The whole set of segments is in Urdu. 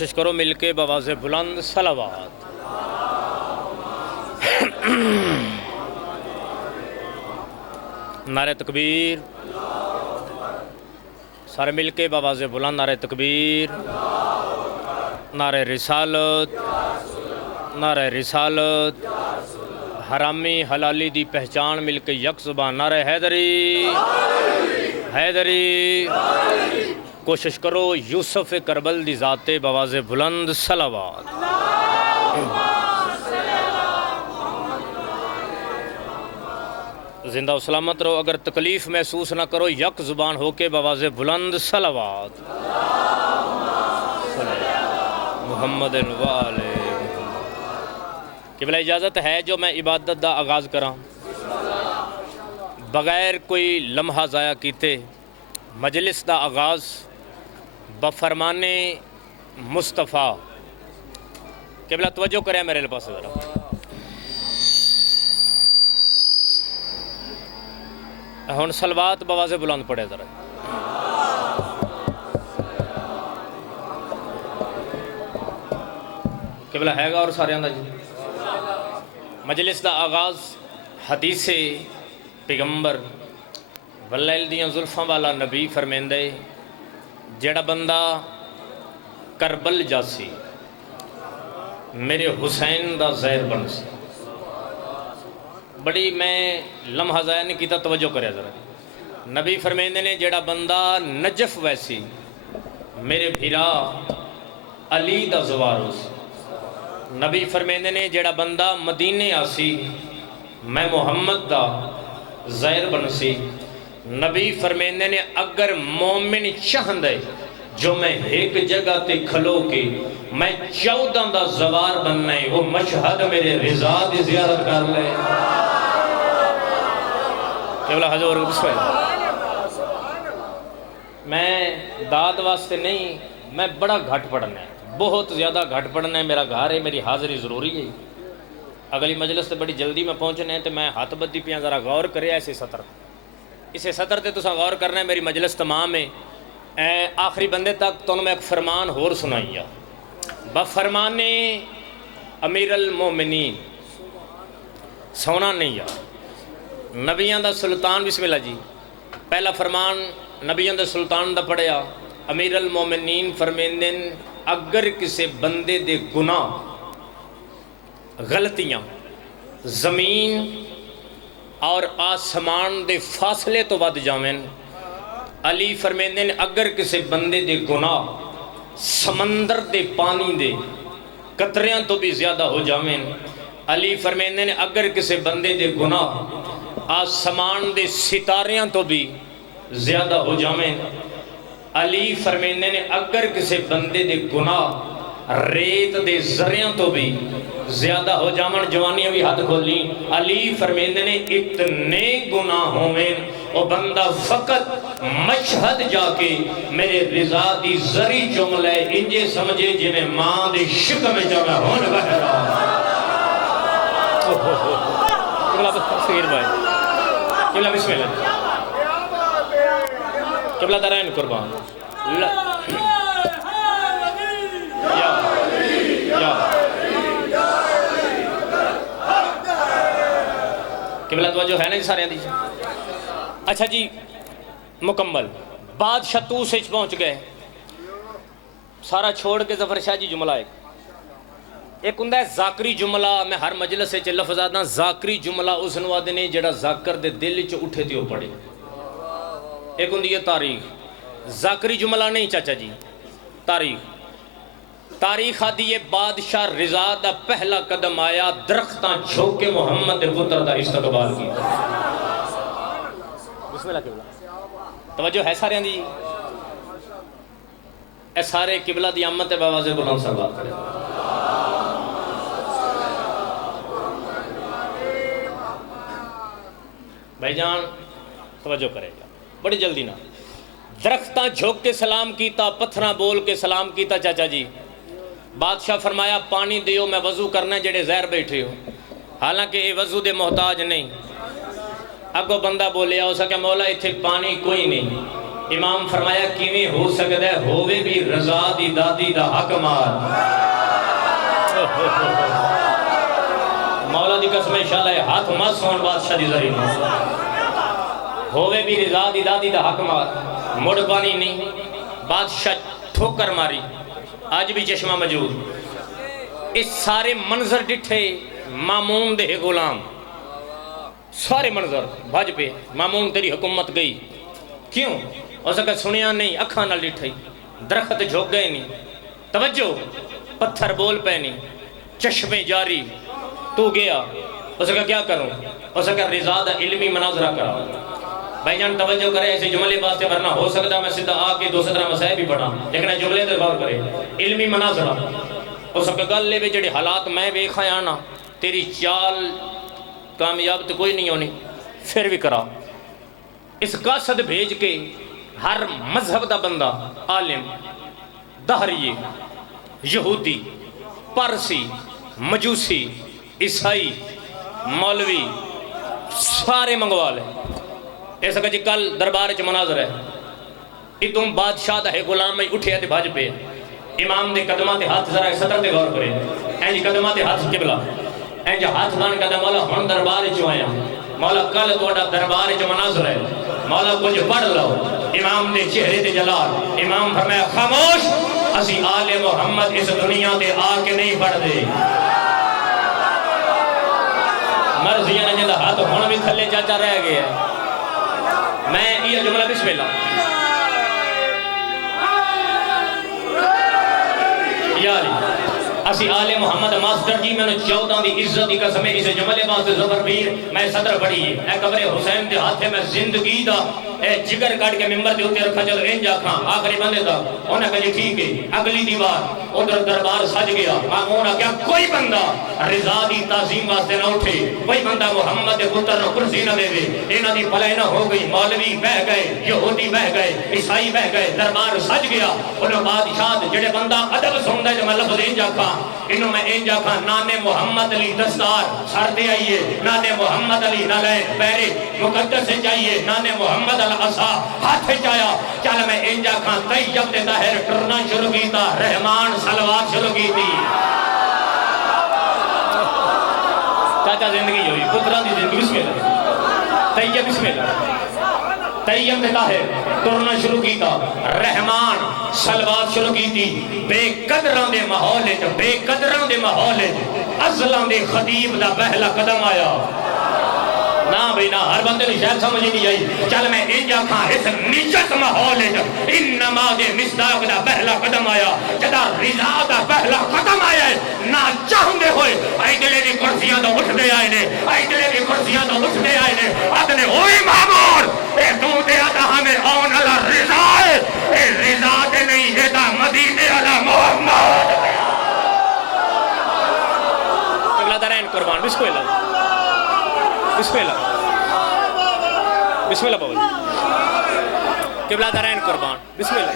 کوشش کرو مل کے بآواز بلند صلوات۔ نعرہ تکبیر، سارے مل کے بآواز بلند نعرہ تکبیر، نعرہ رسالت، نعرہ رسالت، حرامی حلالی دی پہچان مل کے یک زبان نعرہ حیدری، حیدری۔ کوشش کرو یوسف کربل دی ذات بآواز بلند صلوات۔ زندہ و سلامت رہو، اگر تکلیف محسوس نہ کرو یک زبان ہو کے بآواز بلند صلوات۔ محمد و آل قبلہ اجازت ہے جو میں عبادت دا آغاز کراں بغیر کوئی لمحہ ضائع کیتے مجلس دا آغاز بفرمان مصطفیٰ۔ قبلہ توجہ کریں میرے پاس ذرا۔ ہن صلوات بآواز بلند پڑھے ذرا۔ قبلہ ہے گا اور سارے اندر جی۔ مجلس دا آغاز حدیث پیغمبر واللیل دیاں زلفاں والا نبی فرمیندے جڑا بندہ کربل جاسی میرے حسین دا زہر بن سی۔ بڑی میں لمحہ ضائع نہیں کیتا، توجہ کرے ذرا۔ نبی فرمیندے نے جڑا بندہ نجف ویسی میرے بھیرا علی دا زوار ہو سی۔ نبی فرمیندے نے جڑا بندہ مدینے آسی میں محمد دا زہر بن سی۔ نبی فرمیندے نے اگر مومن چاہندے جو میں ایک جگہ تے کھلو کے میں 14 دا زوار بننا ہے وہ مشہد میرے رضا دی زیارت کر لے۔ قبلہ حضور بسم اللہ۔ میں داد واسطے نہیں، میں بڑا گھٹ پڑھنا ہے، بہت زیادہ گھٹ پڑھنا ہے، میرا گھر ہے، میری حاضری ضروری ہے۔ اگلی مجلس تے بڑی جلدی میں پہنچنا ہے تو میں ہاتھ بدی پیاں ذرا غور کرے ایسے سطر، اسے سطر تے تسا غور کرنا ہے، میری مجلس تمام ہے۔ آخری بندے تک تو میں ایک فرمان ہور سنائیا بفرمان امیر المومنین سونا نہیں یا نبیان دا سلطان۔ بسم اللہ جی۔ پہلا فرمان نبیان دا سلطان دا پڑھیا، امیر المومنین فرمیندن اگر کسی بندے دے گناہ غلطیاں زمین اور آسمان دے فاصلے تو ود جاویں، علی فرمیندے نے اگر کسی بندے دے گناہ سمندر دے پانی دے قطریاں تو بھی زیادہ ہو جاویں، علی فرمیندے نے اگر کسی بندے دے گناہ آسمان دے ستاریاں تو بھی زیادہ ہو جاویں، علی فرمیندے نے اگر کسی بندے دے گناہ ریت دے ذریعوں تو بھی زیادہ ہو جامن، جوانیاں بھی ہاتھ کھولیں، علی فرمیندے نے اتنے گناہ ہوئیں وہ بندہ فقط مشہد جا کے میرے رضا دی زری جملے انجے سمجھے جی میں ماں دے شکم میں جا میں ہون بہرا۔ قبلہ بسم اللہ، قبلہ درائن قربان قبلہ توجہ ہے نا جی سارے دیجئے۔ اچھا جی مکمل بادشاہ تو سے پہنچ گئے، سارا چھوڑ کے ظفر شاہ جی جملہ ایک ہندہ ہے ذاکری جملہ۔ میں ہر مجلس سے لفظ آدھا ذاکری جملہ اس نوادے نے جڑا ذاکر دے دل چ اٹھے تھے وہ پڑھے۔ ایک ہندی ہے تاریخ، ذاکری جملہ نہیں چاچا جی، تاریخ۔ تاریخ آدھی ہے بادشاہ رضا دا پہلا قدم آیا درختاں جھوکے محمد پتر دا استقبال کی۔ بسم اللہ قبلہ توجہ ہے سارے دی، اے سارے قبلہ دی آمد بآواز بلند صلوات کرے۔ بھائی جان توجہ کرے گا بڑی جلدی نہ، درختاں جھوک کے سلام کیتا، پتھراں بول کے سلام کیتا چاچا جی۔ بادشاہ فرمایا پانی دیو میں وضو کرنا ہے جڑے زہر بیٹھے ہو، حالانکہ یہ وضو دے محتاج نہیں۔ اگو بندہ بولیا ہو سکے مولا اتھے پانی کوئی نہیں، امام فرمایا کیویں ہو سکتا ہے ہووے بھی رضا دی دادی دا حق مار مولا دی قسم انشاءاللہ ہاتھ مت سون بادشاہ دی ذریعہ ہووے بھی رضا دی دادی دا حق مار مڑ پانی نہیں بادشاہ ٹھوکر ماری آج بھی چشمہ موجود اس سارے منظر ڈٹھے مامون دے غلام سارے منظر بھاج پہ مامون تیری حکومت گئی کیوں اس کا سنیا نہیں اکھاں نال ڈٹھائی درخت جھوک گئے نہیں توجہ پتھر بول پہ نہیں چشمے جاری تو گیا اس کا کیا کروں اس کا رضا دا علمی مناظرہ کرا بھائی جان توجہ کرے ایسے جملے باستے ورنہ ہو سکتا میں سیدھا آکے دوسرے طرح مسائل بھی پڑھا لیکن جملے دے غور کرے علمی مناظرہ اس کا گل لے جڑے حالات میں ویکھا آنا تیری چال کامیاب تو کوئی نہیں ہونی پھر بھی کرا اس قاصد بھیج کے ہر مذہب دا بندہ عالم دہریے یہودی پارسی مجوسی عیسائی مولوی سارے منگوا لے ایسا کہ جی کل دربار چ مناظر ہے اتوں بادشاہ دا ہے غلام میں اٹھے تے بھاج پہ امام دے قدمہ تے ہاتھ ذرا سطر تے غور کرے این جی قدمہ تے ہاتھ قبلہ این جی ہاتھ بان کہتا مولا ہن دربار چ آیا مولا کل تہاڈا دربار چ مناظر ہے مولا کچھ پڑھ لو امام دے چہرے تے جلال امام فرمایا خاموش اسی آل محمد اس دنیا تے آ کے نہیں پڑھ دے مرضیاں نے جنہا ہاتھ ہون بھی تھلے چاچا رہ گیا میں یہ جملہ بسم اللہ یا علی اسی آل محمد ماسٹر جی میں نے 14 دی عزت دی قسم ہے اسے جملے باستے زبر بیر میں صدر پڑھی ہے اے قبر حسین دے ہاتھے میں زندگی دا اے جگر کاٹ کے ممبر دے ہوتے رکھا چلو انجا کھاں آخری بندے دا انہیں کہا جی ٹھیک ہے اگلی دیوار ادھر دربار سج گیا مامون کیا کوئی بندہ رضا دی تعظیم واسطے نہ اٹھے کوئی بندہ محمد دے پتر نہ کرسی نہ دے دے انہاں دی پلے نہ ہو گئی مولوی بہ گئے یہودی بہ گئے عیسائی بہ گئے دربار سج گیا انہوں بادشاہ جڑے بندہ ادب سندا جو میں لفظ انجا کھاں انہوں میں انجا کھاں نانے محمد علی دستار سر دے آئیے نانے محمد علی نہ لے پیرے مقدس سے جائیے نانے محمد العصا ہاتھ چایا چل میں انجا کھاں طیب دے طاہر ٹرنا شروع کیتا رحمان سلوات شروع کی تھی چاچا زندگی جو ہوئی قدرہ دی زندگی بسم اللہ طیب بسم اللہ طیب دے طاہر ٹرنا شروع کیتا رحمان سلوات شروع کی تھی بے قدران دے ماحول ازلان دے خطیب دا پہلا قدم آیا نا بھئی نا ہر بندے نے شاید سمجھ نہیں آئی چل میں انجا کھاں اس نیچت محول ان نماز مصداق دا پہلا قدم آیا جدا رضا دا پہلا قدم آیا ہے نا چاہندے ہوئے آئی دلے بھی کرسیاں دا اٹھ دے آئے نے آئی دلے بھی کرسیاں دا اٹھ دے آئے نے آدھنے ہوئی معمور اے تو دے آتا ہمیں آن اللہ رضا ہے اے رضا دے نہیں ہے دا مدینے اللہ محمد قبلہ درین قربان بسم اللہ بسم اللہ بسم اللہ بابا قبلہ دارین قربان بسم اللہ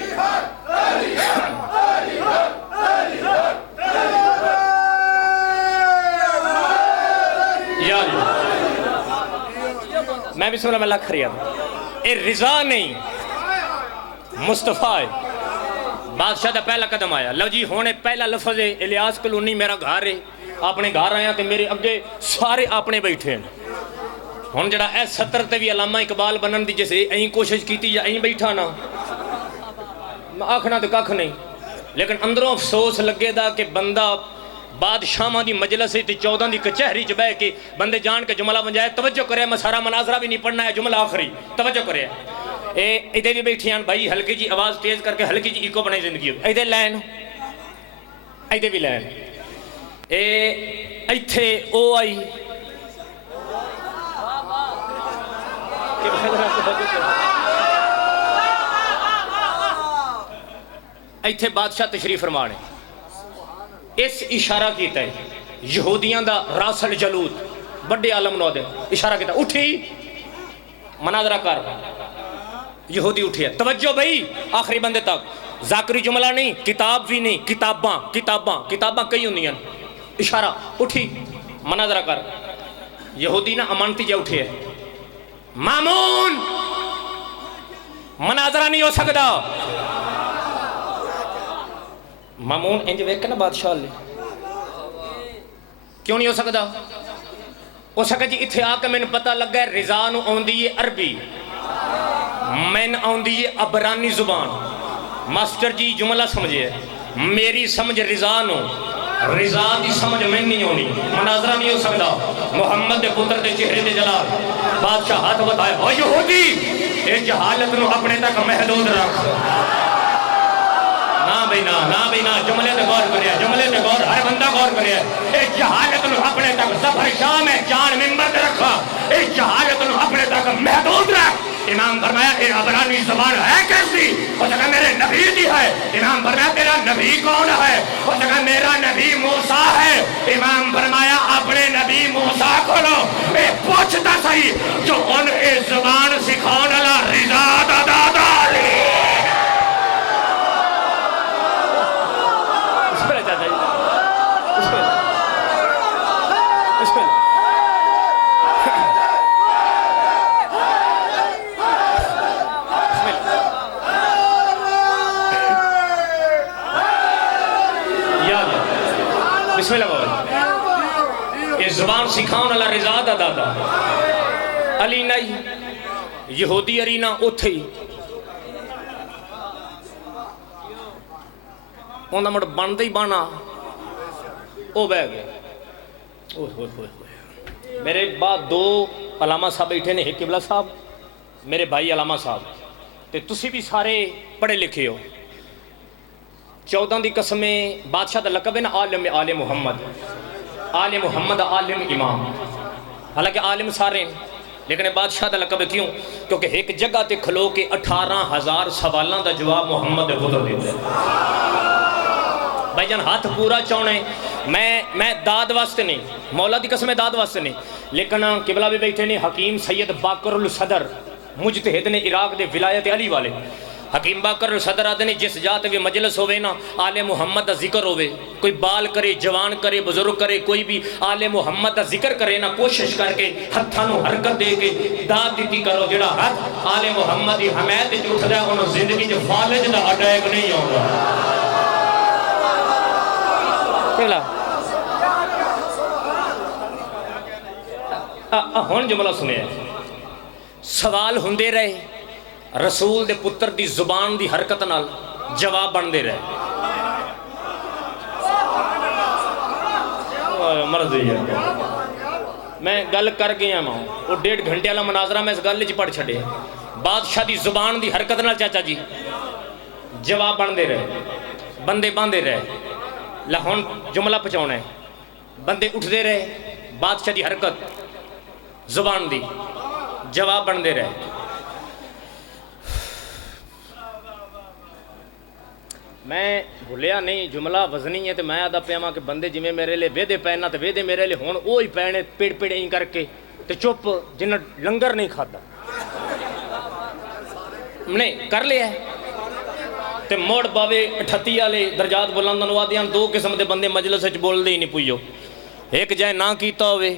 یا اللہ میں بسم اللہ میں لکھ رہا تھا اے رضا نہیں مصطفیٰ بادشاہ دا پہلا قدم آیا لو جی ہونے پہلا لفظ ہے الیاس کلونی میرا گھر ہے اپنے گھر آیا تے میرے اگے سارے اپنے بیٹھے ہیں ہون جڑا اے 70 تے بھی علامہ اقبال بنن دی جیسے این کوشش کیتی یا این بیٹھا نا آکھنا تو ککھ نہیں لیکن اندروں افسوس لگے دا کہ بندہ بادشاہاں دی مجلس تے 14 دی کچہری چ بیٹھ کے بندے جان کے جملہ بن جائے توجہ کرے میں سارا مناظرہ بھی نہیں پڑھنا ہے جملہ آخری توجہ کرے اے ادھر بھی بیٹھے ہیں بھائی ہلکی جی آواز تیز کر کے ہلکی جی ایکو بنائی زندگی ادھر لین ادھر بھی لین اے ایتھے او آئی ایتھے بادشاہ تشریف فرمانے اس اشارہ کیتا ہے یہودیاں دا راس الجلود بڑے عالم نو دے اشارہ کیتا اٹھی مناظرہ کر یہودی اٹھی ہے توجہ بھئی آخری بندے تک ذاکری جملہ نہیں کتاب بھی نہیں کتاباں کئی ہوندی ہیں اشارہ اٹھی مناظرہ کر یہودی نا امانتی جا اٹھے ہے مامون مناظرہ نہیں ہو سکتا. مامون انج ویکھ نا بادشاہ لے کیوں نہیں ہو سکتا؟ ہو سکتا جی اتھے آ کے میں پتہ لگا ہے رضا نو آندی ہے عربی میں آندی ہے عبرانی زبان. ماسٹر جی جملہ سمجھے میری سمجھ رضا نو رضا دی سمجھ میں نہیں ہونی. مناظرہ نہیں ہو سکتا. محمد دے پتر دے چہرے دے جلال بادشاہ ہاتھ بتائے او یہودی اے جہالت نو اپنے تک محدود رکھ. نا بھئی نا جملے تے غور کریا جملے تے غور ہر بندہ غور کریا. اے جہالت نو اپنے تک ظفر شاہ میں جان منبر تے رکھا. اے جہالت نو اپنے تک محدود رکھ. امام فرمایا اے عبرانی زبان ہے کیسی؟ وہ جگہ میرے نبی دی ہے. امام فرمایا تیرا نبی کون ہے؟ وہ جگہ میرا نبی موسیٰ ہے. امام فرمایا اپنے نبی موسیٰ کو لو اے پوچھتا صحیح جو ان اے زبان سکھاؤن اللہ رضا دادا لی. بسم اللہ بابا. یہ زبان سکھاؤن اللہ رضا دا دادا علی نہیں یہودی ارینا اتھے ہی انہا مڑ بندہ ہی بانا او بہ گئے. میرے بعد دو علامہ صاحب بیٹھے نے ایک قبلہ صاحب میرے بھائی علامہ صاحب تے تسی بھی سارے پڑھے لکھے ہو. 14 دی قسمیں بادشاہ دا لقب ہے نا عالم آل محمد عالم امام. حالانکہ عالم سارے لیکن بادشاہ دا لقب ہے کیوں؟ کیونکہ ایک جگہ تے کھلو کے 18,000 سوالان دا جواب محمد دے خدا دیتے ہیں. بھائی جان ہاتھ پورا چونے میں داد واسطے نہیں مولا دی قسم داد واسطے نہیں لیکن قبلہ بھی بیٹھے نہیں حکیم سید باقر الصدر مجتہد نے عراق دے ولایت علی والے. حکیم باقر صدر آدھے نے جس جات بھی مجلس ہوئے نا آل محمد دا ذکر ہوئے کوئی بال کرے جوان کرے بزرگ کرے کوئی بھی آل محمد دا ذکر کرے نا کوشش کر کے ہتھانو حرکت دے کے داد دیتی کرو جڑا ہاتھ آل محمد دی حمایت جو اٹھ دے انہوں زندگی جو فالج دا اٹیک نہیں ہوگا. پہلا ہون جملہ سنے سوال ہوندے رہے رسول دے پتر دی زبان دی حرکت نال جواب بن دے رہے. مرضی ہے میں گل کر گیا ماں وہ 1.5 گھنٹے والا مناظرہ میں اس گل چ پڑھ چھڑے. بادشاہ دی زبان دی حرکت نال چاچا جی جواب بن دے رہے بندے باندھے رہے. لہون جملہ پہنچاؤنا ہے بندے اٹھ دے رہے بادشاہ دی حرکت زبان دی جواب بن دے رہے. میں بھولیا نہیں جملہ وزنی ہے تو میں آدھا پیاما کہ بندے جی میں میرے لئے ویدے پہنا تو ویدے میرے لئے ہون اوہی پہنے پیڑ پیڑیں کر کے تو چپ جنہ لنگر نہیں کھاتا نہیں کر لیا ہے تے موڑ باوے 38 والے درجات بلندن وادیاں 2 قسم دے بندے مجلس وچ بول دے ہی نہیں پوئیو. ایک جائے نہ کیتا ہوئے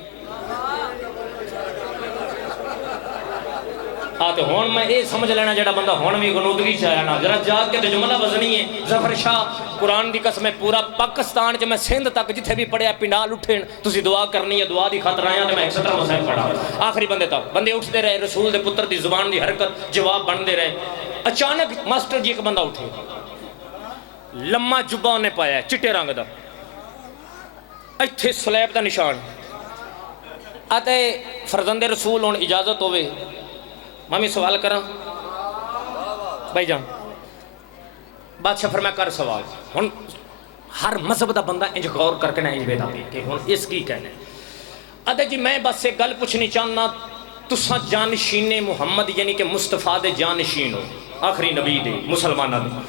آتے ہون میں اے سمجھ لینا جڑا بندہ ہون بھی گنودگی چاہیا نا ذرا جاگ کے تو جملہ وزنی ہے. ظفر شاہ قرآن دی قسم پورا پاکستان میں سندھ تک جتھے بھی پڑھیا پنڈال اٹھیں تسی دعا کرنی ہے دعا دی خاطر آیا تو میں 117 مسائل پڑھا آخری بندے تک بندے اٹھتے رہے رسول دے پتر دی زبان دی حرکت جواب بن دے رہے. اچانک ماسٹر جی ایک بندہ اٹھے لمحہ جبہ انہیں پایا ہے چٹے رنگ دا ایتھے سلیب دا نشان آتے فرزند رسول ہون اجازت ہوئے مامی سوال کرا بھائی جان بادشاہ فرمایا کر سوال ہن ہر مذہب دا بندہ انج غور کر کے نہ انج بیدا بھی کہ ہن اس کی کہنے ادھے جی میں بس ایک گل پوچھنی چاہنا تساں جانشین محمد یعنی کہ مصطفیٰ دے جانشین ہو آخری نبی دے مسلمانہ دے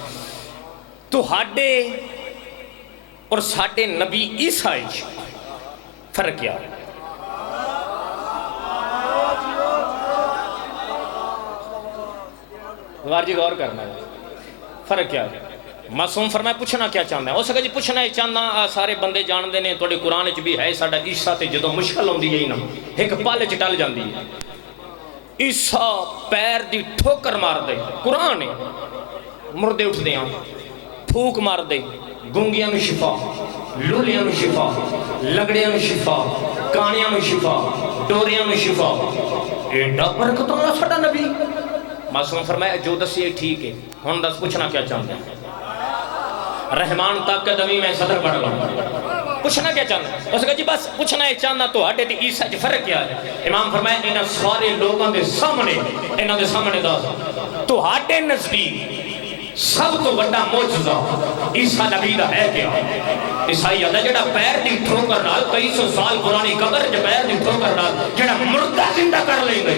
تو ہاڈے اور ساڈے نبی عیسائی فرق کیا ہے؟ غار جی غور کرنا ہے فرق کیا ہے؟ معصوم فرمایا پوچھنا کیا چاہنا ہے ہو سکے جی پوچھنا ہے چاہنا سارے بندے جان دے نے توڑے قرآن چ بھی ہے ساڈا عیسیٰ تے جدوں مشکل ہوندی ہے نا ایک پل چ ٹل جاندی ہے عیسیٰ پیر دی ٹھوکر مار دے، قرآن ہے، مردے اٹھ دیاں، پھوک مار دے، گونگیاں میں شفا، لولیاں میں شفا، لگڑیاں میں شفا، کانیاں میں شفا، ڈوریاں میں شفا، ایڈا برکت اللہ ساڈا نبی۔ معصوم فرمایا جو دسی ٹھیک ہے، ہن دس پوچھنا کیا چاہتے ہیں؟ رحمان تک کے دمی میں صدر پڑھ لوں، پوچھنا کیا چاہنا ہے؟ اس کہا جی بس پوچھنا ہے چاہنا تو ہاٹے دی عیسیٰ جی فرق کیا ہے؟ امام فرمایا انہاں سارے لوگوں دے سامنے، انہاں دے سامنے دا تو ہاٹے نزدیک سب تو بڑا معجزہ عیسیٰ نبی دا ہے کیا؟ عیسائی دا جڑا پیر دی ٹھوکر نال 2300 سال پرانی قبر جو پیر دی ٹھوکر نال جڑا مردہ زندہ کر لیں گے،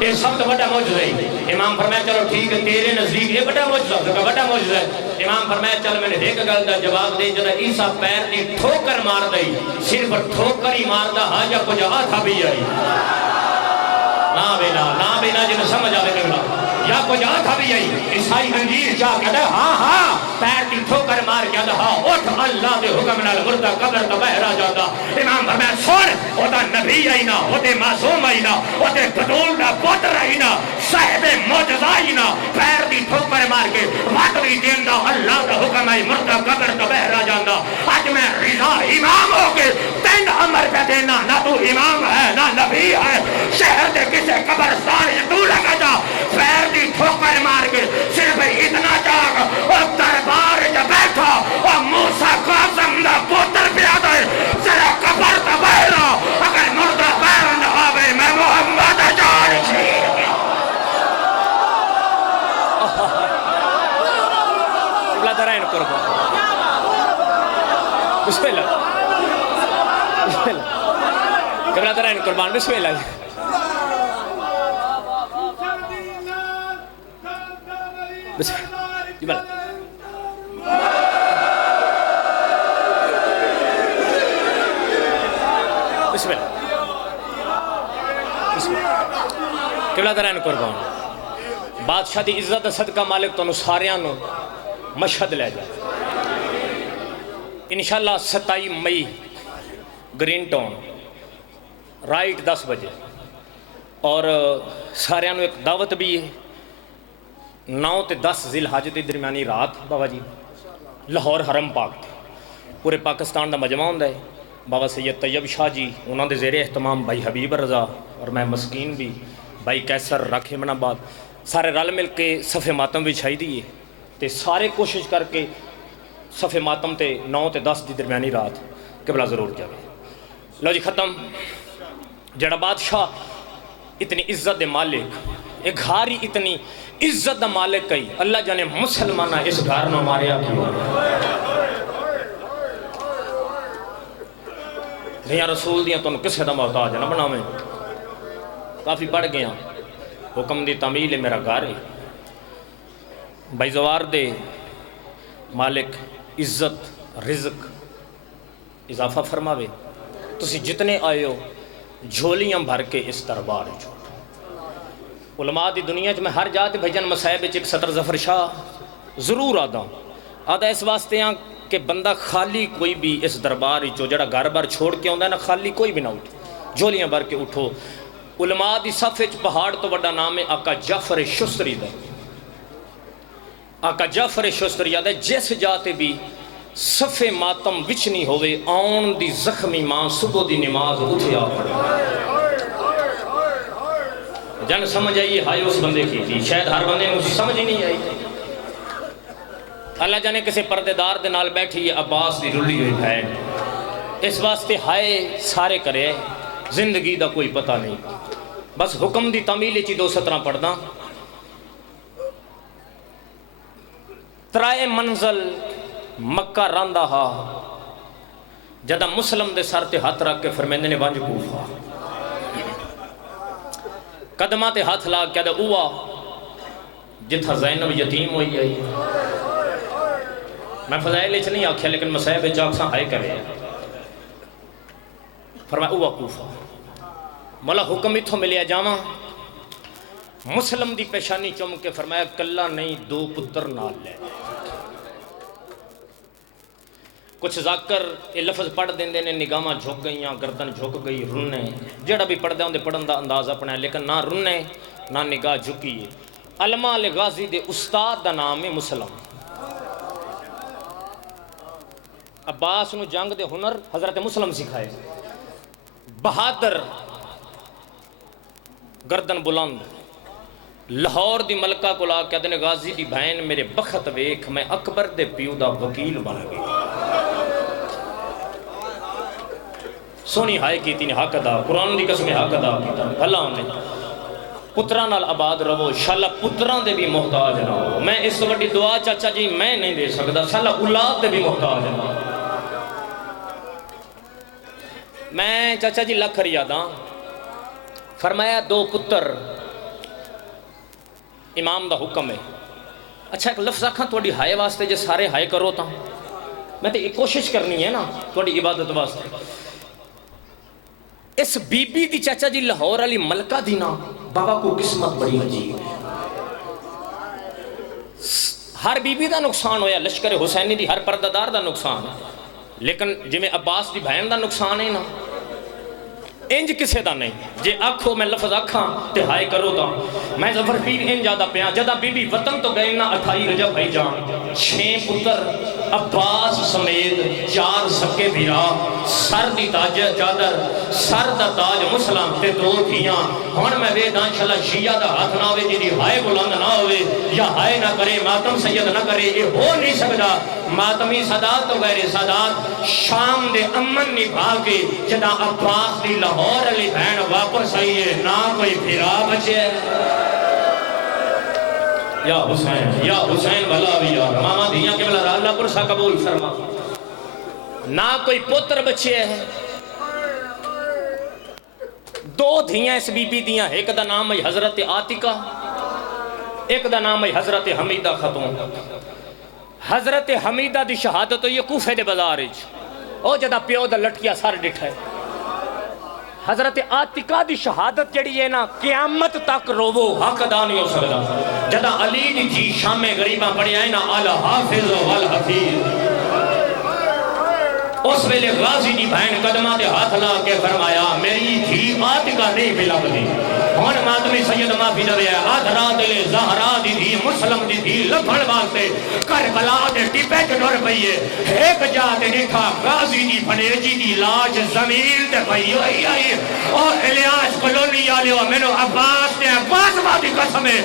یہ سب تو بڑا معجزہ ہے۔ امام فرمایا چلو ٹھیک ہے تیرے نزدیک یہ بڑا معجزہ ہے، بڑا معجزہ ہے۔ امام فرمایا چل میں نے ایک گل دا جواب دے، جڑا عیسیٰ پیر دی ٹھوکر مار دئی، صرف ٹھوکر ہی ماردا ہا یا کچھ تھا بھی آئی نا بینا جنہیں سمجھ آوے گا یا کچھ تھا بھی آئی۔ عیسائی انجیل جا کہتا ہے ہاں پیر کی ٹھوکر مار کے ہاں اٹھ اللہ دے حکم نال مردہ قبر تو بہرا جاتا۔ امام فرمایا سن او دا نبی آئی نا، او دے معصوم آئی نا، او دے بدول دا پتر آئی نا، صاحب معجزہ آئی نا، پیر دی ٹھوکر مار کے وادوی دین دا اللہ دا حکم آئی مردہ قبر تو بہرا جاتا۔ آج میں رضا امام ہو کے تین عمر پہ دینا، نہ تو امام ہے نہ نبی ہے، شہر دے کسے قبرستان یہ تو لگا جا، پیر دی ٹھوکر مار کے صرف اتنا جاگ اور دربار جب بیٹھا اور موسیٰ قاسم دا پوتر پیادا ہے ذرا قبر تا بہرا اگر مردہ بیر نہ آوے میں محمد جان شیر اللہ درائن قربان بسم اللہ بسم اللہ قبلہ درائن قربان بسم اللہ بسم اللہ بسم اللہ بسم اللہ قبلہ درائن قربان بادشاہ دی عزت صدقہ مالک تو ساریاں نو مشہد لے جائے انشاءاللہ 27 مئی گرین ٹاؤن رائٹ 10 بجے اور ساریاں نو ایک دعوت بھی ہے 9 تے 10 ذی الحج دی درمیانی رات بابا جی لاہور حرم پاک پورے پاکستان دا مجمع ہوندا ہے بابا سید طیب شاہ جی انہوں دے زیر اہتمام بھائی حبیب رضا اور میں مسکین بھی بھائی کیسر رکھ امن آباد سارے رل مل کے صف ماتم بچھائی دیئے تے سارے کوشش کر کے صف ماتم تے 9 تے 10 دی درمیانی رات قبلہ ضرور جاوے لو جی ختم جڑا بادشاہ اتنی عزت دے مالک ایک گھاری اتنی عزت دا مالک کئی اللہ جانے مسلمانہ اس گھر نو ماریا کیوں دیا رسول دیاں تو کسے دا محتاج نہ بنا میں کافی پڑھ گیا حکم دی تعمیل میرا گھر ہے بھائی زوار دے مالک عزت رزق اضافہ فرماوے تسی جتنے آئے ہو جھولیاں بھر کے اس دربار جو علماء دی دنیا میں ہر جاتے بھجن مسائب ایک سطر ظفر شاہ ضرور آدھا اس واسطے ہیں کہ بندہ خالی کوئی بھی اس دربار جو جڑا گھر بار چھوڑ کے ہوندہ ہے نا خالی کوئی بھی نہ اٹھ جھولیاں بھر کے اٹھو علماء دی صفحے پہاڑ تو بڑا نام ہے آقا جعفر شستری دا آقا جعفر شستری دا جیس جاتے بھی صف ماتم وچنی ہوئے آن دی زخمی ماں صبح دی نماز اٹھیا جن سمجھ آئیے ہائی اس بندے کی تھی شاید ہر بندے میں سمجھ ہی نہیں آئی اللہ جانے کسے پردے دار دے نال بیٹھی عباس دی رلی ہوئی بہن اس واسطے ہائے سارے کرے زندگی دا کوئی پتہ نہیں بس حکم دی تعمیل چی 2 سطرہ پڑھنا ترائے منزل مکہ راندہ ہا جدہ مسلم دے سر تے ہاتھ رکھ کے فرمیندے نے وانج کوفہ قدمہ تے ہاتھ لاغ کیا دا اوہ جتھا زینب یتیم ہوئی آئی میں فضائل اچھ نہیں آکھیا لیکن مسائب جاکساں ہائے کرے فرمایا اوہ کوفہ مولا حکم اتھو ملیا جاما مسلم دی پیشانی چم کے فرمایا کلہ نہیں 2 پتر نال لے کچھ ذاکر یہ لفظ پڑھ دیندے نے نگاہاں جھک گئیاں گردن جھک گئی رننے جڑا بھی پڑھ دے ہوں دے پڑھن دا انداز اپنا ہے لیکن نہ رننے نہ نگاہ جھکی ہے۔ علماء غازی دے استاد دا نام ہے مسلم۔ عباس نو جنگ دے ہنر حضرت مسلم سکھائے۔ بہادر، گردن بلند، لاہور دی ملکہ کو لا کے ادنے غازی دی بہن میرے بخت ویکھ میں اکبر دے پیو دا وکیل بن گئی۔ سونی ہائے کیتی نے حق ادا، قرآن دی قسم حق ادا کیتا اللہ نے۔ پتراں نال آباد رہو، انشاءاللہ پتراں دے بھی محتاج نہ ہو۔ میں اس وڈی دعا چاچا جی میں نہیں دے سکدا، انشاءاللہ اولاد دے بھی محتاج نہ ہو۔ میں چاچا جی لکھ ریاضاں فرمایا 2 پتر امام دا حکم ہے۔ اچھا ایک لفظ آکھاں تھوڑی ہائے واسطے جے سارے ہائے کرو تا میں تے ایک کوشش کرنی ہے نا تھوڑی عبادت واسطے۔ اس بی بی دی چاچا جی لاہور علی ملکہ دی نا بابا کو قسمت بڑی عجیب ہے۔ ہر بی بی دا نقصان ہویا، لشکر حسینی دی ہر پردادار دا نقصان ہے، لیکن جی میں عباس دی بہن دا نقصان ہے نا انج کسے دا نہیں۔ جے آکھو میں لفظ آکھاں تے ہائے کرو دا میں ظفر پیر انج زیادہ پیاں جدہ بی بی وطن تو گئے نا 28 رجب بھائی جان 6 پتر عباس سمیت 4 سکے بھیرا، سر دی تاج چادر سر دا تاج مسلم تے 2 دھیاں۔ ہن میں ویداں انشاءاللہ شیعہ دا ہاتھ نہ ہوئے جی ہائے بلند نہ ہوئے یا ہائے نہ کرے ماتم سید نہ کرے، یہ ہو نہیں سکدا۔ ماتمی سادات تو غیر سادات شام دے امن نبھا کے جدا عباس دی لاہور علی بہن واپس آئی ہے، نہ کوئی پھرا بچے یا حسین بھلا بھی یار ماما دھیاں کے بلا اللہ پرسا قبول فرما، نہ کوئی پتر بچے ہے۔ 2 دھیاں اس بی بی دیاں، ایک دا نام ہے حضرت عاتقہ، ایک دا نام ہے حضرت حمیدہ خاتون۔ حضرت حمیدہ دی شہادت ہوئی کوفے دے بازار وچ، او جدا پیو دا لٹکیا سر ڈٹھا ہے۔ حضرت عاتقہ دی شہادت جڑی ہے نا قیامت تک روو حق ادا نہیں ہو سکتا۔ جدا علی دی جی شام غریباں پڑی آئے نا الحافظ والحفیظ، اس ویلے غازی دی بہن قدمہ دے ہاتھ لا کے فرمایا میری تھی عاتقہ نہیں ملا بلی۔ ہون ماتمی سید معافی دوے ہے آدھ رات لے زہرا دی تھی مسلم دی تھی لبھڑ واسطے کربلا دے ٹپے چڑھ پئی ہے۔ ایک جا تے دیکھا غازی دی بھنیجی دی لاش زمین تے پئی ہوئی آئی اور الیاس کلونی آلیو مینو عباس تے عباس دی قسم ہے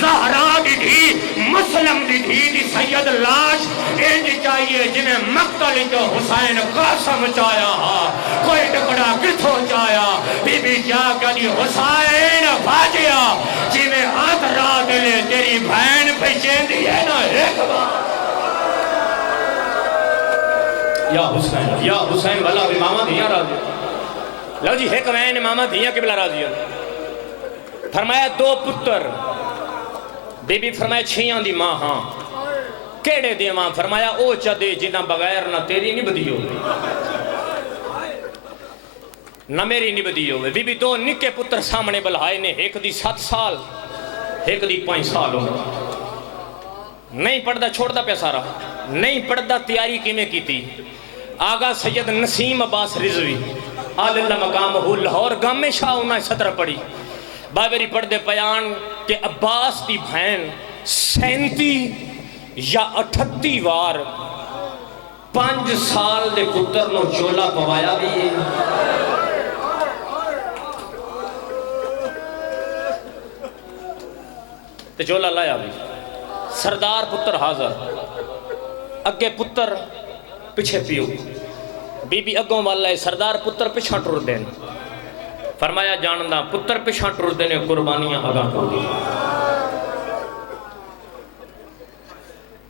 زہرا دی تھی مسلم دی تھی دی سید لاش انج چاہیے جنہیں مقتل جو حسین قاسم چایا ہاں کوئی ٹکڑا کتھو چایا بی بی جا کری حسین فاجیا جی میں آدھ رات لے تیری بہن پہچین دی ہے نا ایک بار یا حسین والا بھی ماما دھیاں راضی لو جی ایک وین ماما دھیاں کے بلا راضی فرمایا 2 پتر بی بی فرمایا 6 دی ماں ہاں کیڑے دے ماں فرمایا او چدے جنہ بغیر نہ تیری نہیں بدی ہوئے نہ میری نہیں بدی ہوئے۔ بی بی 2 نکے پتر سامنے بلہائے نے، ایک دی 7 سال ایک دی 5 سال ہو نہیں پڑھدا چھوڑدا پہ سارا نہیں پڑھدا تیاری کی میں کی تھی۔ آگا سید نسیم عباس رضوی آل اللہ مقام ہو لاہور گام میں شاہ انہیں صدر پڑھی بابری پڑھ دے پیان کہ عباس دی بہن 37 یا 38 وار 5 سال دے پتر نو چولا پوایا بھی ہے۔ تے چولا لایا بھی سردار پتر حاضر اگے پتر پچھے پیو بی بی اگوں والا ہے سردار پتر پچھا ٹر دین فرمایا جاندہ پتر پچھا ٹر دینے قربانیاں آگاہ کر دی۔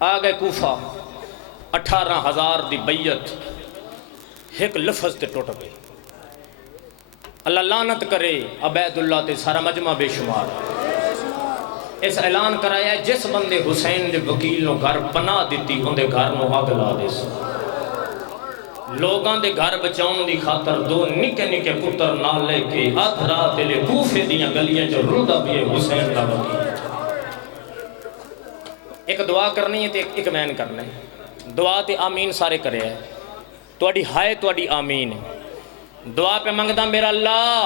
آگئے کوفہ 18,000 دی بیعت ایک لفظ تے ٹوٹ گئی۔ اللہ لعنت کرے عبید اللہ تے سارا مجمع بے شمار اس اعلان کرایا ہے جس بندے حسین دے وکیل نو گھر پناہ دیتی ہوں دے گھر نو آگ لا دے سو۔ لوگاں دے گھر بچاؤں دی خاطر 2 نکے نکے پتر نہ لے کے آدھ رات لے کوفے دیاں گلیاں جو رودہ بھی ہے حسین دا وکیل۔ ایک دعا کرنی ہے تے ایک مین کرنا ہے۔ دعا تے آمین سارے کرے ہے توڑی ہائے توڑی آمین ہے۔ دعا پہ منگدہ میرا اللہ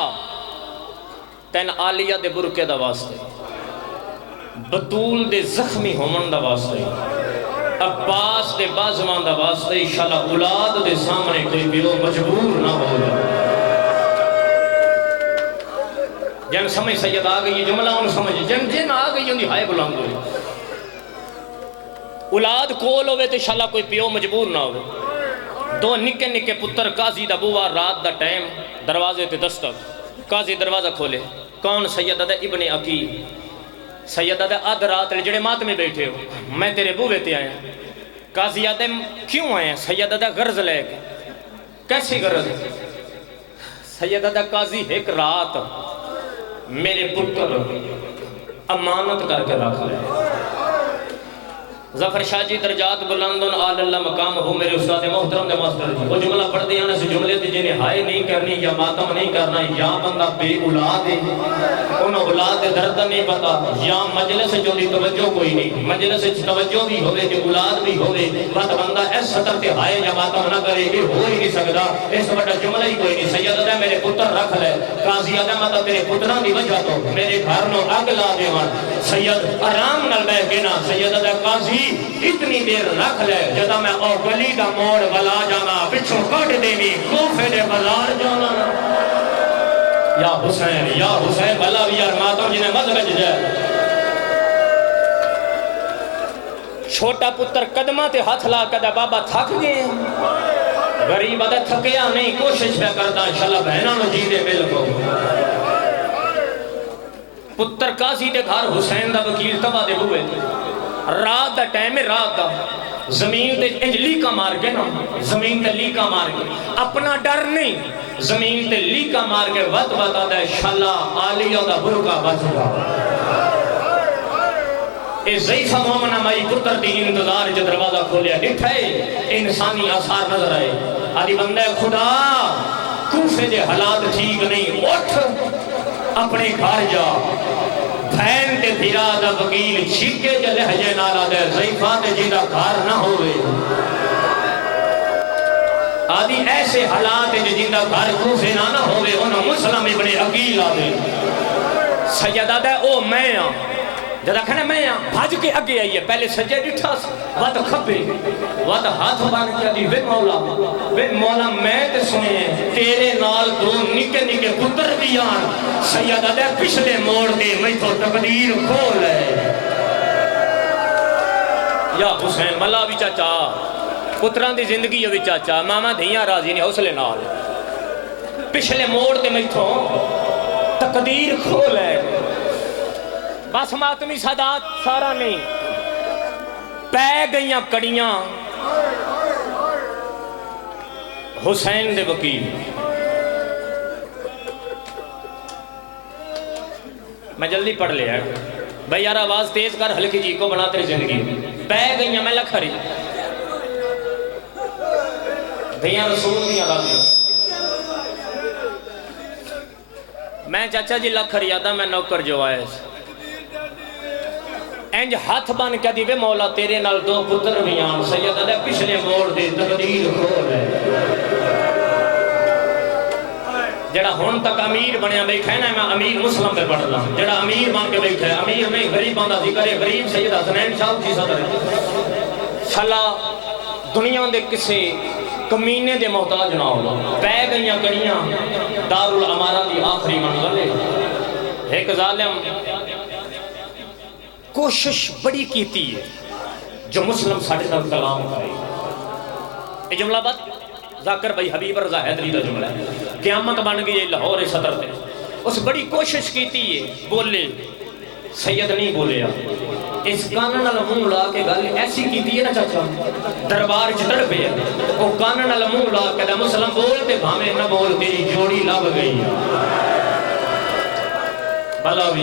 تین آلیہ دے برکے دا واسطے، بطول دے زخمی ہومن دا واسطے، عباس دے بازمان دا واسطے، انشاءاللہ اولاد دے سامنے کوئی پیو مجبور نہ ہو جائے۔ جن سمجھ سید آ گئی جملہ ان سمجھ، جن آ گئی ان دی ہائے بلند ہوئی، اولاد کول ہوئے تو انشاءاللہ کوئی پیو مجبور نہ ہوئے۔ دو نکے نکے پتر، قاضی دا بوا، رات دا ٹائم، دروازے تے دستک، قاضی دروازہ کھولے، کون؟ سید دا ابن عقیل۔ سید دا آدھ رات جڑے مات میں بیٹھے ہو، میں تیرے بوے تے آیا۔ قاضی آدھے کیوں آئے ہیں؟ سید دا غرض لے کے، کیسی غرض؟ سید دا قاضی ایک رات میرے پتر امانت کر کے رکھ لے۔ ظفر شاہ جی درجات بلندن آل اللہ مقام ہو، میرے استاد محترم دے ماسٹر جی، وہ جملہ پڑھ دیا نا، سے جملے تے جنہیں ہائے نہیں کرنی یا ماتم نہیں کرنا، یا بندہ بے اولاد ہے، انہوں اولاد دے درد نہیں پتا، یا مجلس جو دی توجہ کوئی نہیں، مجلس توجہ بھی ہوئے جو اولاد بھی ہوئے، بات بندہ اس سطر تے ہائے یا ماتم نہ کرے، یہ ہو ہی نہیں سکتا، اس بڑا جملہ ہی کوئی نہیں۔ سید دے میرے پتر رکھ لے، قاضی آدھے مطلب تیرے پتران دی وجہ تو میرے گھر نو اگ لا دے ون، سید آرام نل بے کے نا، سید دے قاضی اتنی دیر رکھ لے جدا میں او گلی دا موڑ بلا جانا، پچھوں کٹ دینی کوفے دے بازار جانا۔ یا حسین بلا بھی یار ماتم جنہیں مت بچ جائے۔ چھوٹا پتر قدمہ تے ہاتھ لا کدہ بابا تھک گئے، غریب آدھا تھکیا نہیں، کوشش پہ کرتا انشاءاللہ بہنوں نے جی دے مل کو۔ پتر قاضی دے گھر حسین دا وکیل تبا دے ہوئے، رات دا ٹائم ہے، رات دا زمین تے انج لیکا مار کے نا، زمین تے لیکا مار کے، اپنا ڈر نہیں، زمین تے لیکا مار کے وقت بتا دے شاللہ آلیہ دا برکا بچ گا۔ اے ضعیفہ مومنہ مائی پتر دی انتظار جو دروازہ کھولیا، ڈٹھائے انسانی آثار نظر آئے، آدھی بندے خدا کوفے دے حالات ٹھیک نہیں، اٹھ اپنے گھر جا، بھین تے بھیرا دا وکیل چھکے جا لہجے نالا دے، ضعیفہ تے جیدہ گھر نہ ہوئے، آدھی ایسے حالات جیدہ گھر کوفے نہ ہوئے، انہوں مسلم ابن عقیل آدھے، سیدہ دے او میں آن، جدہ کھنے میں آن، بھاج کے اگے آئیے، پہلے سجے ڈٹھا سا، وقت کھپے، وقت ہاتھ بان کیا دی، وے مولا میں تے سنے ہیں، تیرے نال دو نکے نکے پتر بھی آن، سیدہ دے پچھلے موڑ دے، میں تو تقدیر کھول ہے۔ یا حسین ملا بھی چاچا، پتران دی زندگی بھی چاچا، ماما دھیاں راضی نہیں، حوصلے نال، پچھلے موڑ دے میں تو تقدیر کھول ہے۔ بس ماتمی سادات سارا نہیں، پہ گئیاں کڑیاں حسین دے وکیل، میں جلدی پڑھ لیا ہے بھائی یار، آواز تیز کر، ہلکی جی کو بنا تیری زندگی، پہ گئیاں میں لکھ رہی دھیاں رسول دیاں راضی، میں چاچا جی لکھ رہی آدھا میں نوکر جو آئے، انج ہاتھ بان کیا دی، وے مولا تیرے نال دو پتر بھی آن، سیدہ دے پچھلے موڑ دے، تقدیر کھول ہے۔ جڑا ہون تک امیر بنیا بیٹھا ہے نا، میں امیر مسلم پہ پڑھ رہا ہوں، جڑا امیر بان کے بیٹھا ہے، امیر نہیں غریب باندھا ذکر ہے، غریب سید حسنین شاہ کی صدر ہے، شلا دنیا دے کسے کمینے دے محتاج نہ ہو، پہ گئیاں کڑیاں دارالعمارہ دی آخری منزل ہے۔ ایک ظالم کوشش بڑی کیتی ہے جو مسلم ساڑھے تک کلام کرے، یہ جملہ بات ذاکر بھائی حبیب رضا حیدری دا جملہ ہے، قیامت بن گئی لاہور صدر تے، اس بڑی کوشش کیتی ہے، بولے سید نہیں بولے، اس کانن نال منہ لا کے گل ایسی کیتی ہے نا چاچا، دربار چڑھ پہ ہے، وہ کانن نال منہ لا کے مسلم بولتے بھامے نہ بول، تیری جوڑی لگ گئی بلا بھی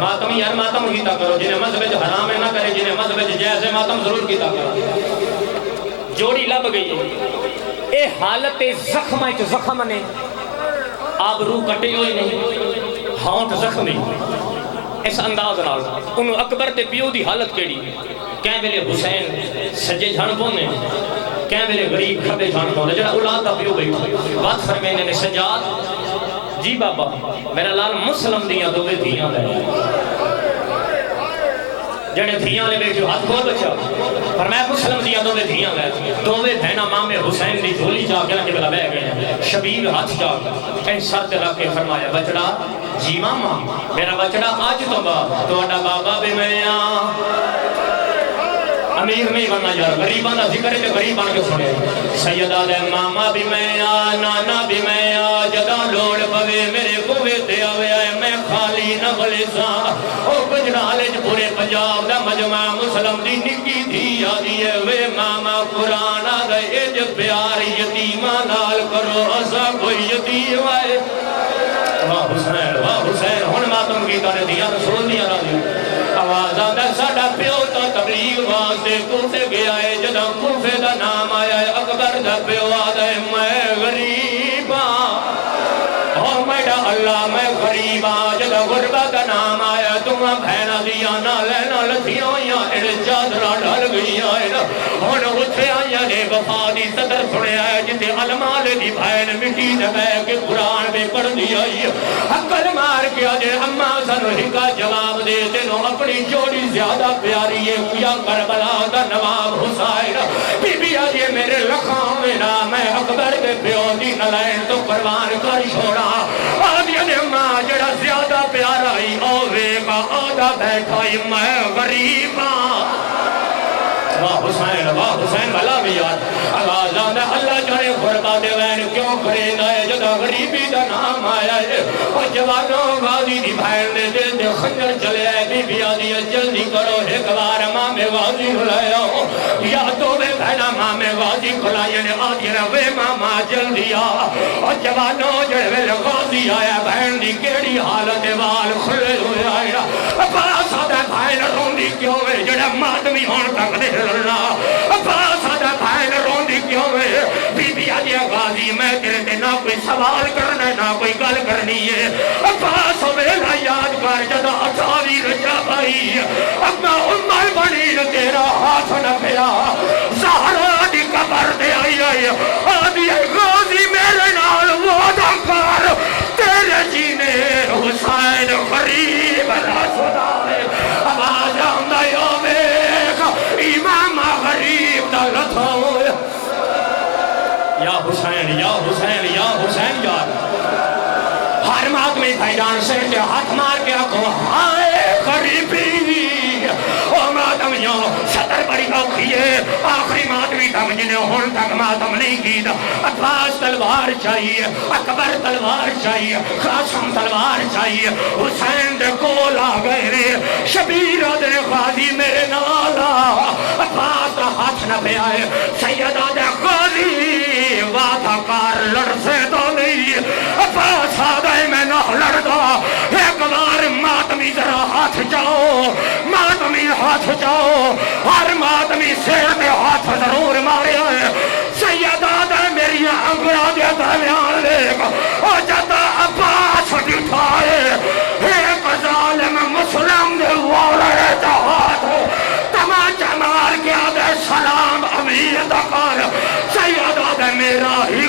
ماتم یار، ماتم کیتا کرو، جنہیں مذہب حرام ہے نہ کرے، جنہیں مذہب جائز ہے ماتم ضرور کیتا کرو، جوڑی لب گئی ہے۔ اے حالت زخمہ چ زخم نے، آپ روح کٹے ہوئے نہیں، ہونٹ زخمی، اس انداز نال انہوں اکبر تے پیو دی حالت کیڑی، کہیں ویلے حسین سجے جھان پونے، کہیں ویلے غریب کھبے جھان پونے، جڑا اولاد دا پیو بیٹھا، بات فرمینے نے سجاد جی بابا میرا لال مسلم دیاں دوے دھیاں لے جڑے دھیاں لے بیٹھے ہاتھ کھول بچا فرمایا مسلم دیاں دوے دھیاں لے دوے بہنا مام حسین دی جھولی جا کے کہ بلا بہ گئے شبیر ہاتھ جا کے سر تے رکھ کے فرمایا بچڑا جی ماما میرا بچڑا آج تو تہاڈا بابا بھی میں امیر نہیں بننا یار غریباں دا ذکر ہے تے غریب بن کے سنے سیدہ دے ماما بھی میں نانا بھی میں جدا لوڑ پوے میرے بوے تے آوے آئے میں خالی نہ بلے سا او گجرالے چ پورے پنجاب دا مجمع مسلم دی نکی دھی آدی ہے وے ماما قرآن آدھے اج پیار یتیمہ نال کرو اسا کوئی یتیم آئے واہ حسین ہن ماتم کی تانے دیا رسول دیا راضی آواز آدھا ساڑا پیو تو تبلیغ واسطے کوفے گیا ہے جدا کوفے دا نام آیا ہے اکبر دا پیو آدھا ہے میں غریب او میڈا اللہ میں غریب جدا غربہ دا نام آیا ہے تمہاں بہنا دیا نہ لینا لتھیاں یا اڑ چادرہ ڈھل گئی آئے نا ہن اٹھے آیا نے وفا دی صدر سنے آیا جتے علمال دی بہن مٹی دے بے کے قرآن میں پڑھ دیا حقل مار کے آجے اممہ سنو ہنگا جواب دے تینوں اپنی جوڑی زیادہ پیاری ہے کیا کربلا دا نواب حسین بی بی آجے میرے لکھاں میں نام ہے اکبر کے پیودی نلائن تو قربان کر چھوڑا آدھیا نے ماں جڑا زیادہ پیارا ہی اوے کا آدھا بیٹھا ہی میں غریباں واہ حسین بھلا بھی یار آواز آدھا اللہ جانے غربہ دے وین کیوں کرے نائے جدا غریبی دا نام آیا ہے اور جوانوں غازی دی بھائن دے دل دے خنجر چلے آئے بی بی آدھی جلدی کرو ایک بار مام غازی کھلایا ہو یا تو بے بہنا مام غازی کھلایا نے آدھی روے ماما جلدی آ اور جوانوں جڑے غازی آیا بہن دی کیڑی حالت وال کھلے ہوئے آئے بڑا سادہ بھائن روندی کیوں ہے جڑا مادمی ہون تک دے اللہ بڑا سادہ بھائن روندی کیوں ہے بی بی آدھیا غازی میں تیرے تے نہ کوئی سوال کرنا ہے نہ کوئی گل کرنی ہے بڑا سویلا یاد کر جدا اچھاوی رجا بھائی اپنا عمر بنی تیرا ہاتھ نہ پھرا زہرا دی قبر دے آئی آئی آدھی غازی میرے نال وعدہ کر تیرے جینے حسین غریب نہ سنا ہے آواز آمدہ یومیک امام غریب دا لطھا ہویا یا حسین یا حسین یا حسین یار ہر مادمی بھائی جان سے ہاتھ مار کے آکھو ہائے غریبی او مادمیوں صدر بڑی اوکھی ہے آخری مادمی تم جنہیں ہون تک مادم نہیں کی دا عباس تلوار چاہیے اکبر تلوار چاہیے قاسم تلوار چاہیے حسین دے کول آ گئے رے شبیر دے غازی میرے نالا عباس دا ہاتھ نہ پہ آئے سیدہ دے غازی وعدہ کار لڑ سے تو نہیں عباس آدھے میں نہ لڑدا ایک بار ماتمی ذرا ہاتھ جاؤ ماتمی ہاتھ جاؤ ہر ماتمی سیر میں ہاتھ ضرور مارے آئے سیدہ دے میری انگرہ دے درمیان لے اور جدا عباس اٹھائے ایک ظالم مسلم دے والے جہاد تماچہ مار کے آدھے سلام امیر دکار سیدہ دے میرا ہی